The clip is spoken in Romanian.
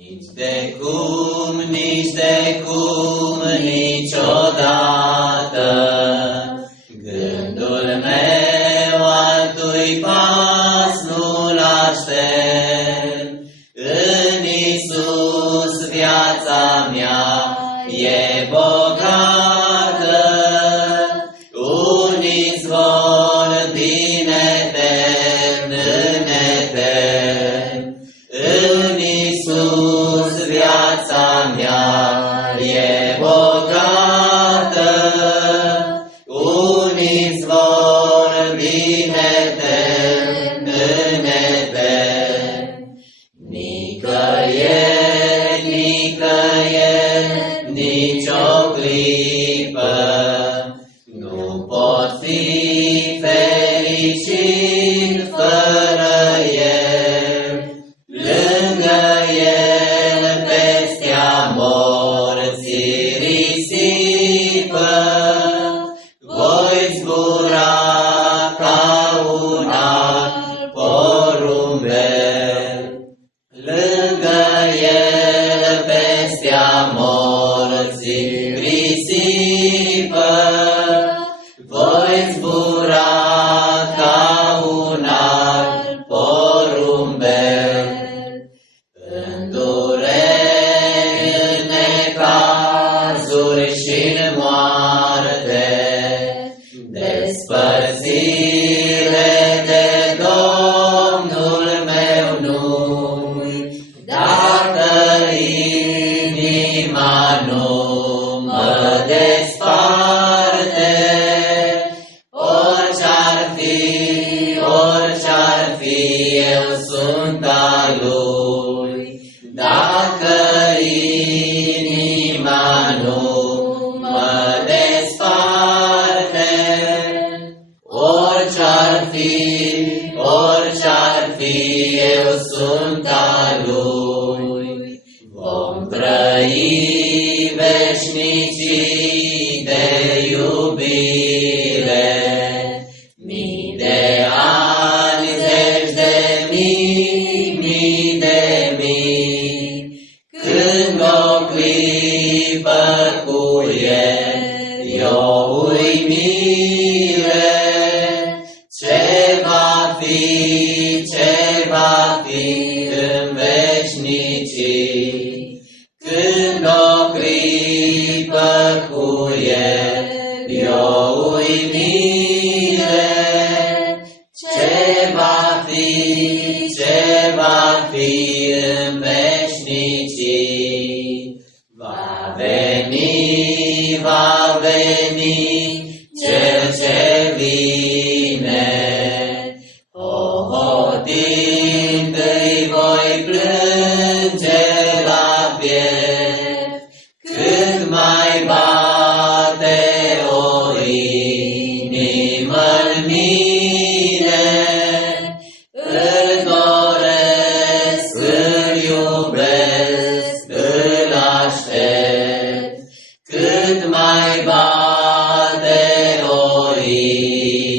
Nici de cum, niciodată, gândul meu altui pas nu-l aștept. În Iisus viața mea e bogată, un izvor din etern în etern. În Iisus viața mea e bogată, un izvor din etern în etern. Nicăieri, nicăieri, nici-o clipă nu pot fi fericit fără El. Lângă El pestea morții risipă, voi zbura ca un alt porumbel. Lângă El pestea morții risipă, voi zbura ca un alt porumbel. În dureri, în necazuri și-n moarte, despărțire de Domnul meu nu-i, dacă inima nu mă desparte. Orice-ar fi, eu sunt al Lui, dacă inima nu mă desparte. Orice-ar fi, eu sunt al Lui. Vom trăi veșnicii de iubire, mii de ani, zeci de mii de mii, când o clipă cu El e o uimire. Ce va fi în veșnicii, când o clipă cu El e o uimire. Ce va fi în veșnicii. Va veni Cel ce vine. Dintâi voi plânge la piept, cât mai bate o inimă-n mine. Îl doresc, îl iubesc, îl aștept, cât mai bate o inimă.